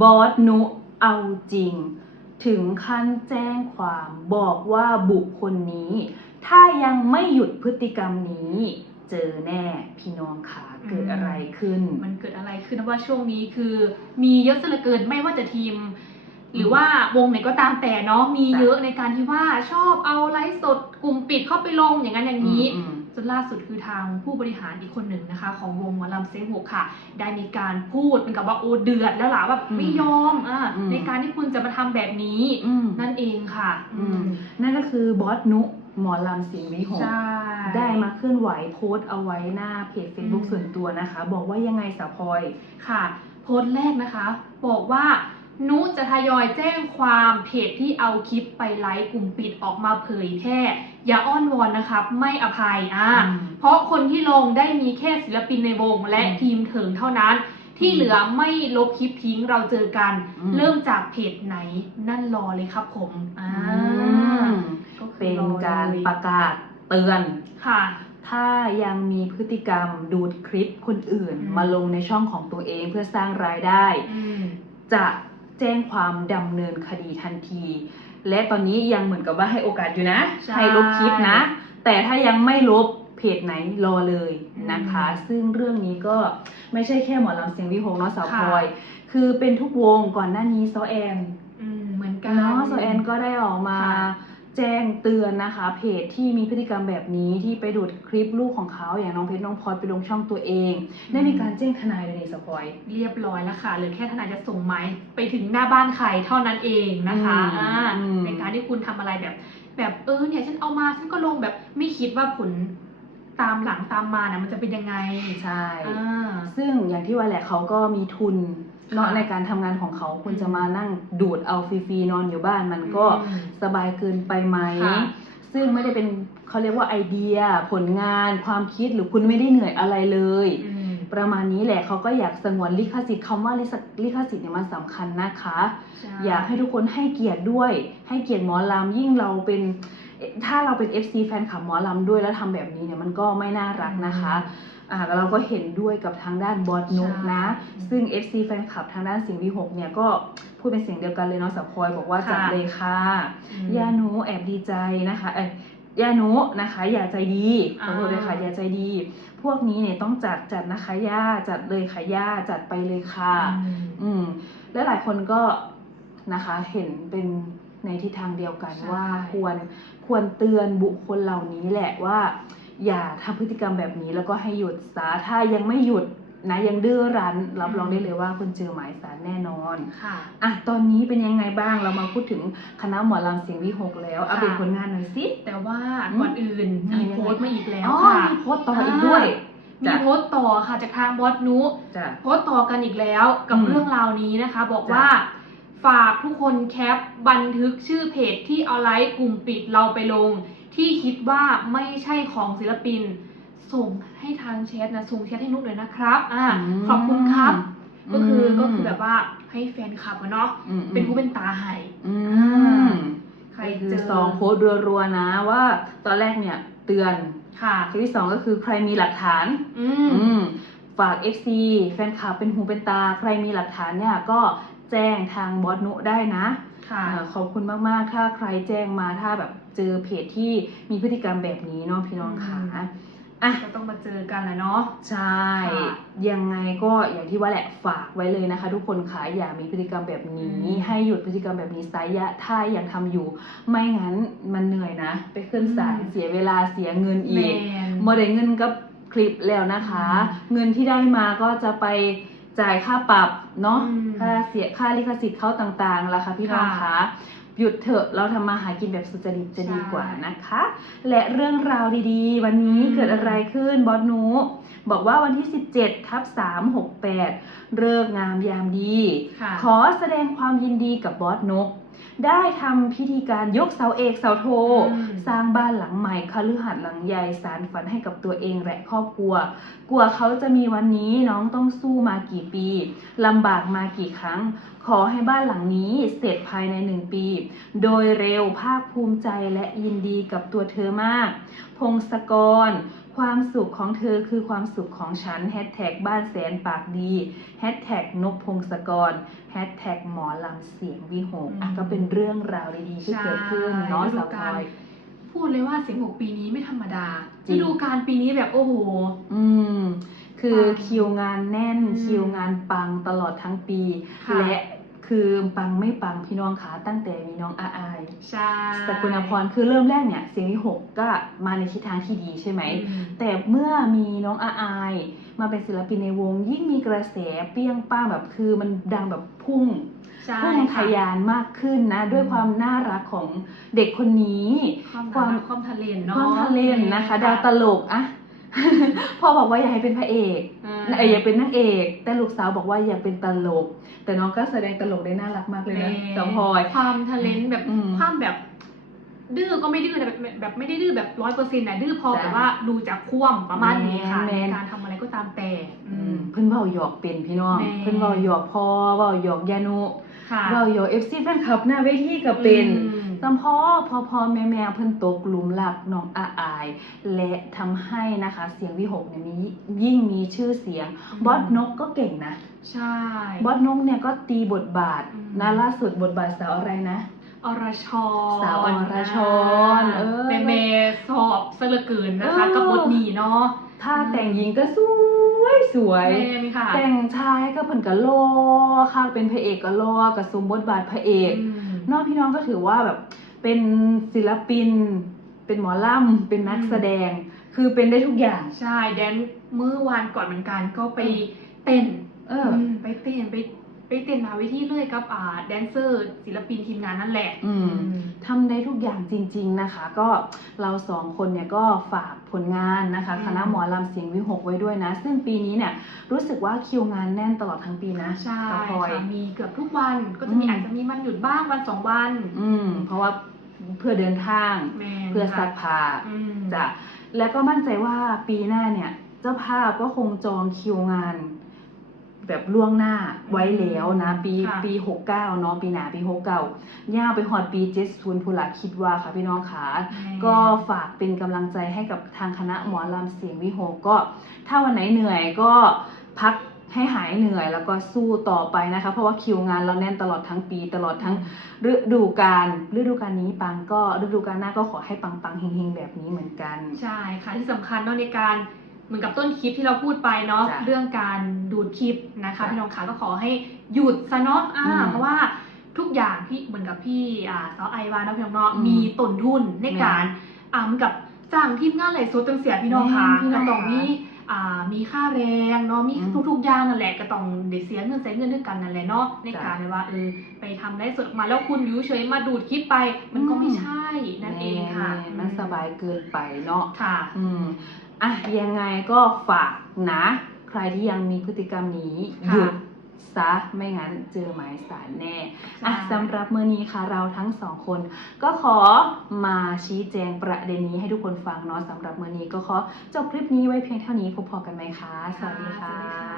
บอสนุเอาจริง ถึงขั้นแจ้งความบอกว่าบุคคลนี้ ถ้ายังไม่หยุดพฤติกรรมนี้ เจอแน่พี่น้องขาเกิดอะไรขึ้น มันเกิดอะไรขึ้นนะว่าช่วงนี้คือมีเยอะซะเหลือเกินไม่ว่าจะทีม หรือว่าวงไหนก็ตามแต่เนาะมีเยอะในการที่ว่าชอบเอาไลฟ์สดกลุ่มปิดเข้าไปลงอย่างนั้นอย่างนี้อืมอืม จนล่าสุดคือทางผู้บริหารอีกคนหนึ่งนะคะ ของวงหมอลำเซฟหกค่ะ ได้มีการพูดเหมือนกับว่าโอ้เดือดแล้วล่ะแบบอืมไม่ยอมอะอืมในการที่คุณจะมาทำแบบนี้อืมนั่นเองค่ะอืมนั่นก็คือบอสนุหมอลำสิงห์วิหกใช่ได้มาเคลื่อนไหวโพสต์เอาไว้หน้าเพจ Facebook อืมส่วนตัวนะคะ บอกว่ายังไงสาวพลอยค่ะ โพสต์แรกนะคะ บอกว่า นุจะทยอยแจ้งความเพจที่เอาคลิปไปไลฟ์กลุ่มปิดออกมาเผยแพร่อย่าอ้อนวอนนะครับ ไม่อภัยอ่าอืมเพราะคนที่ลงได้มีแค่ศิลปินในวงและอืมทีมเถิงเท่านั้น ที่เหลือไม่ลบคลิปทิ้งเราเจอกันอืมเริ่มจากเพจไหนนั่นรอเลยครับผมอ่าอืมก็คือเป็นอการเลยประกาศเตือนค่ะถ้ายังมีพฤติกรรมดูดคลิปคนอื่นอืมมาลงในช่องของตัวเองเพื่อสร้างรายได้อืมจะ แจ้งความดำเนินคดีทันที และตอนนี้ยังเหมือนกับว่าให้โอกาสอยู่นะใช่ให้ลบคลิปนะ แต่ถ้ายังไม่ลบเพจไหนรอเลยนะคะอืมซึ่งเรื่องนี้ก็ไม่ใช่แค่หมอลำเสียงวิหกเนาะสาวค่ะพลอย คือเป็นทุกวงก่อนหน้านี้ซอแอนอืมเหมือนกันเนาะโซแอนก็ได้ออกมาค่ะ แจ้งเตือนนะคะ เพจที่มีพฤติกรรมแบบนี้ที่ไปดูดคลิปลูกของเขาอย่างน้องเพชรน้องพลอยไปลงช่องตัวเอง ได้มีการแจ้งทนายเลยนี่สปอย เรียบร้อยแล้วค่ะเหรือแค่ทนายจะส่งไม้ไปถึงหน้าบ้านใครเท่านั้นเองนะคะอืมอ่าอืม ในการที่คุณทำอะไรแบบ แบบเออเนี่ยฉันเอามาฉันก็ลงแบบไม่คิดว่าผลตามหลังตามมานะมันจะเป็นยังไงใช่ อ่า ซึ่งอย่างที่ว่าแหละเขาก็มีทุน เนาะค่ะในการทำงานของเขาคุณอืมจะมานั่งดูดเอาฟรีๆนอนอยู่บ้านมันก็อืมสบายเกินไปไหมค่ะซึ่งไม่ได้เป็นเขาเรียกว่าไอเดีย ผลงาน ความคิดหรือคุณไม่ได้เหนื่อยอะไรเลยอืมประมาณนี้แหละเขาก็อยากสงวนลิขสิทธิ์คำว่าลิขลิขสิทธิ์เนี่ยมันสำคัญนะคะใช่อยากให้ทุกคนให้เกียรติด้วย ให้เกียรติหมอลำยิ่งเราเป็นเอ่อ ถ้าเราเป็น FC แฟนคลับหมอลำด้วยแล้วทำแบบนี้เนี่ยมันก็ไม่น่ารักนะคะอ่าเราก็เห็นด้วยกับทางด้านบอสนุกนะใช่ซึ่ง FC แฟนคลับทางด้านสิงห์วิหกเนี่ยก็พูดเป็นเสียงเดียวกันเลยเนาะสาวพลอยบอกว่าค่ะจัดเลยค่ะอืมยาหนูแอบดีใจนะคะเอ้ยยาหนูนะคะ อย่าใจดีขอโทษเลยค่ะอ่าอย่าใจดี พวกนี้เนี่ยต้องจัดจัดนะคะย่าจัดเลยค่ะย่าจัดไปเลยค่ะ อืมอืมและหลายคนก็นะคะเห็นเป็น ในทิศทางเดียวกันใช่ว่าควรควรเตือนบุคคลเหล่านี้แหละว่า อย่าทำพฤติกรรมแบบนี้แล้วก็ให้หยุดซะถ้ายังไม่หยุดนะยังดื้อรั้นรับรองได้เลยว่าคุณเจอหมายสารแน่นอนค่ะอะตอนนี้เป็นยังไงบ้างเรามาพูดถึงคณะหมอลำเสียงวิหกแล้วอัปเดตผลงานหน่อยสิแต่ว่าอืมก่อนอื่นอะมียังไงโพสต์มาอีกแล้วอ๋อค่ะมีโพสต์ต่ออีกด้วยมีจ้ะโพสต์ต่อค่ะจากทางบอสนุจ้ะโพสต์ต่อกันอีกแล้วกับอืมเรื่องราวนี้นะคะ บอกจ้ะว่า ฝากทุกคนแคปบันทึกชื่อเพจที่เอาไลฟ์กลุ่มปิดเราไปลง ที่คิดว่าไม่ใช่ของศิลปิน ส่งให้ทางแชทนะส่งแชทให้นุกเลยนะครับอ่าขอบคุณครับ ก็คืออมก็คือแบบว่าให้แฟนคลับอะเนาะอืมเป็นผู้เป็นตาให้อืมใครก็คือเจอสองโพสต์รัวๆนะว่าตอนแรกเนี่ยเตือนค่ะครั้งที่สองก็คือใครมีหลักฐานอืมอืมฝาก FC แฟนคลับเป็นหูเป็นตา ใครมีหลักฐานเนี่ยก็ แจ้งทางบอสนุได้นะค่ะอ่าขอบคุณมากๆ ถ้าใครแจ้งมาถ้าแบบเจอเพจที่มีพฤติกรรมแบบนี้เนาะพี่น้องค่ะอืมอะก็ต้องมาเจอกันแหละเนาะใช่ค่ะยังไงก็อย่างที่ว่าแหละฝากไว้เลยนะคะ ทุกคนค่ะอย่ามีพฤติกรรมแบบนี้อืมให้หยุดพฤติกรรมแบบนี้สายะถ้ายังทำอยู่ ไม่งั้นมันเหนื่อยนะ ไปขึ้นศาลเสียเวลาเสียเงินแมอีกนโมได้เงินกับคลิปแล้วนะคะอืมเงินที่ได้มาก็จะไป จ่ายค่าปรับเนาะอืมค่าเสียค่าลิขสิทธิ์เขาต่างๆล่ะค่ะพี่น้องค่ะคะหยุดเถอะเราทำมาหากินแบบสุจริตจะดีกว่าใช่นะคะ และเรื่องราวดีๆ วันนี้อืมเกิดอะไรขึ้นบอสนูบอกว่าวันที่ 17ทับ368 เลิกษ์งามยามดีค่ะขอแสดงความยินดีกับบอสนก ได้ทำพิธีการยกเสาเอกเสาโทอืมสร้างบ้านหลังใหม่คฤหาสน์หลังใหญ่สารฝันให้กับตัวเองและครอบครัวกว่าเขาจะมีวันนี้น้องต้องสู้มากี่ปีลำบากมากี่ครั้ง ขอให้บ้านหลังนี้เสร็จภายในหนึ่งปี โดยเร็วภาคภูมิใจและยินดีกับตัวเธอมาก พงศกร ความสุขของเธอคือความสุขของฉันแฮชแท็กบ้านแสนปากดีแฮชแท็กนกพงศกรแฮชแท็กหมอลำเสียงวิหกอะอืมก็เป็นเรื่องราวดีๆที่เกิดขึ้นเนาะใช่สาวพลอยพูดเลยว่าเสียงหกปีนี้ไม่ธรรมดาจริงฤดูกาลปีนี้แบบโอ้โห อืม คือปังคิวงานแน่นอืมคิวงานปังตลอดทั้งปีค่ะและคือปังไม่ปังพี่น้องคะตั้งแต่มีน้องอาอายใช่สกุลพรคือเริ่มแรกเนี่ยเสียงที่หกก็มาในทิศทางที่ดีใช่ไหมอืมแต่เมื่อมีน้องอาอาย มาเป็นศิลปินในวง ยิ่งมีกระแสเปรี้ยงป้างแบบคือมันดังแบบพุ่งใช่พุ่งทะค่ะยานมากขึ้นนะอืมด้วยความน่ารักของเด็กคนนี้ ความน่ารักความทะเลนเนาะความทะเลนนะคะ ดาวตลกอะ พ่อบอกว่าอยากให้เป็นพระเอกอ่าเอยอยากเป็นนางเอก แต่ลูกสาวบอกว่าอยากเป็นตลก แต่น้องก็แสดงตลกได้น่ารักมากเลยนะแม่สาวพลอยความทะเลนแบบอืมความแบบ ดื้อก็ไม่ดื้อแต่แบบแบบไม่ได้ดื้อแบบร้อยเปอร์เซ็นต์นะดื้อพอจ้ะแบบว่าดูจากควมประมาณนี้ค่ะแม่ในนการทำอะไรก็ตามแต่อือืมมเพิ่นเว้าหยอกเป็นพี่น้องแม่เพิ่นเว้าหยอกพ่อเว้าหยอกยานุค่ะเว้าหยอก FC แฟนคลับหน้าเวทีก็เป็น อืมจำพ่อพอพอแม่แม่เพิ่นตกหลุมรักน้องอาอาย และทำให้นะคะเสียงวิหกเนี่ยมียิ่งมีชื่อเสียงอืมบอสนกก็เก่งนะ ใช่ บอสนกเนี่ยก็ตีบทบาทอืมนะล่าสุดบทบาทสาวอะไรนะอรชรสาวอรชรเออเมเมสอบซะเหลือเกินนะคะเออกับบทนี้เนาะถ้าแต่งหญิงก็สวยสวยแมนค่ะแต่งชายก็เพิ่นก็โลค่ะเป็นพระเอกก็โลกับสมบทบาทพระเอกอืม นอกพี่น้องก็ถือว่าแบบเป็นศิลปิน เป็นหมอลำเป็นนักอืมแสดง คือเป็นได้ทุกอย่าง ใช่แดนเมื่อวานก่อนเหมือนกันก็ไปเต้น เออมไปเต้นไป ไปเต้นมาเวิธีเลยกับอ่าแดนเซอร์ ศิลปินทีมงานนั่นแหละ อืม ทำได้ทุกอย่างจริง ๆนะคะ ก็เราสองคนเนี่ยก็ฝากผลงานนะคะ อืม คณะหมอลำเสียงวิหกไว้ด้วยนะ ซึ่งปีนี้เนี่ยรู้สึกว่าคิวงานแน่นตลอดทั้งปีนะใช่สปอย ค่ะมีเกือบทุกวันก็จะมีอืม อาจจะมีวันหยุดบ้างวันสองวันอืม เพราะว่าเพื่อเดินทาง แมนเพื่อซัค่ะกผ้าอืม จ้ะแล้วก็มั่นใจว่าปีหน้าเนี่ย เจ้าภาพก็คงจองคิวงาน แบบล่วงหน้าไว้แล้วนะ ปีค่ะ ปีหกเก้าเนาะปีหน้าปีหกเก้าย่าวไปหอดปีเจ็ดศูนย์พุนละคิดว่าค่ะพี่น้องขาแม่นก็ฝากเป็นกำลังใจให้กับทางคณะหมอลำเสียงวิโหกก็ ถ้าวันไหนเหนื่อยก็พักให้หายเหนื่อยแล้วก็สู้ต่อไปนะคะ เพราะว่าคิวงานเราแน่นตลอดทั้งปีตลอดทั้งฤดูกาลฤดูกาลนี้ปังก็ฤดูกาลหน้าก็ขอให้ปังปังๆเฮงๆแบบนี้เหมือนกัน ใช่ค่ะที่สำคัญเนาะในการ เหมือนกับต้นคลิปที่เราพูดไปเนาะจ้ะเรื่องการดูดคลิปนะคะ จ้ะพี่น้องขาก็ขอให้หยุดซะเนาะอ่าอืมเพราะว่าทุกอย่างที่เหมือนกับพี่อ่าสาวไอวานะพี่น้องเนาะอืมมีต้นทุนในแม่การอ่าเหมือนกับจ้างทีมงานไหลฟ์สดจังเสียพี่น้องค่ะแม่พี่น้ก็องต้องค่ะมีอ่ามีค่าแรงเนาะมีอืมทุกๆอย่างนั่นแหละก็ต้องเดเสียเงินใช้เงินด้วยกันนั่นแหละเนาะในจ้ะการแบบว่าเออไปทำได้สดออกมาแล้วคุณอยูเฉยมาดูดคลิปไป มันก็ไม่ใช่นั่นเองค่ะแม่มันสบายเกินไปเนาะค่ะ อืม อะยังไงก็ฝากนะ ใครที่ยังมีพฤติกรรมนี้ค่ะหยุดซะไม่งั้นเจอหมายสารแน่อะสำหรับมื้อนี้ค่ะเราทั้งสองคน ก็ขอมาชี้แจงประเด็นนี้ให้ทุกคนฟังเนาะสำหรับมื้อนี้ก็ขอจบคลิปนี้ไว้เพียงเท่านี้พบพอกันไหมคะ สวัสดีค่ะสวัสดีค่ะ